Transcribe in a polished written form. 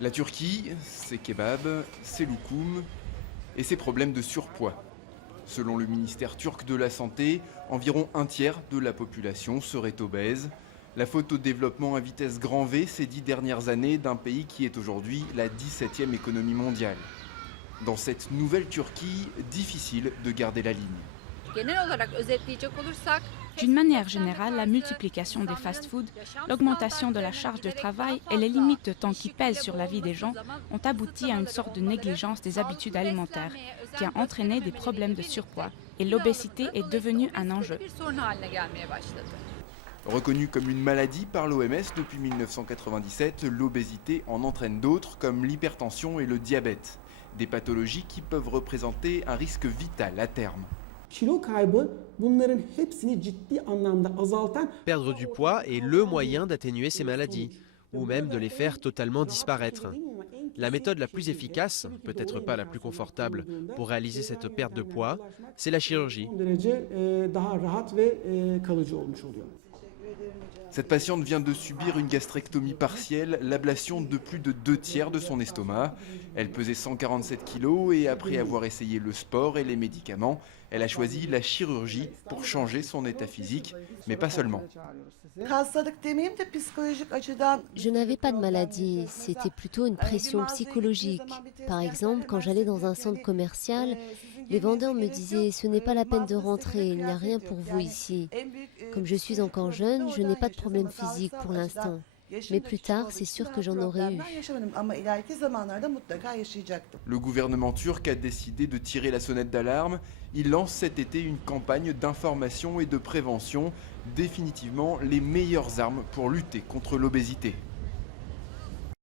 La Turquie, ses kebabs, ses loukoums et ses problèmes de surpoids. Selon le ministère turc de la Santé, environ un tiers de la population serait obèse. La faute au développement à vitesse grand V ces 10 dernières années d'un pays qui est aujourd'hui la 17e économie mondiale. Dans cette nouvelle Turquie, difficile de garder la ligne. D'une manière générale, la multiplication des fast-foods, l'augmentation de la charge de travail et les limites de temps qui pèsent sur la vie des gens ont abouti à une sorte de négligence des habitudes alimentaires qui a entraîné des problèmes de surpoids et l'obésité est devenue un enjeu. Reconnue comme une maladie par l'OMS depuis 1997, l'obésité en entraîne d'autres comme l'hypertension et le diabète. Des pathologies qui peuvent représenter un risque vital à terme. Perdre du poids est le moyen d'atténuer ces maladies, ou même de les faire totalement disparaître. La méthode la plus efficace, peut-être pas la plus confortable, pour réaliser cette perte de poids, c'est la chirurgie. Cette patiente vient de subir une gastrectomie partielle, l'ablation de plus de 2 tiers de son estomac. Elle pesait 147 kilos et après avoir essayé le sport et les médicaments, elle a choisi la chirurgie pour changer son état physique, mais pas seulement. Je n'avais pas de maladie, c'était plutôt une pression psychologique. Par exemple, quand j'allais dans un centre commercial, les vendeurs me disaient « ce n'est pas la peine de rentrer, il n'y a rien pour vous ici ». Comme je suis encore jeune, je n'ai pas de problème physique pour l'instant. Mais plus tard, c'est sûr que j'en aurai eu. Le gouvernement turc a décidé de tirer la sonnette d'alarme. Il lance cet été une campagne d'information et de prévention, définitivement les meilleures armes pour lutter contre l'obésité.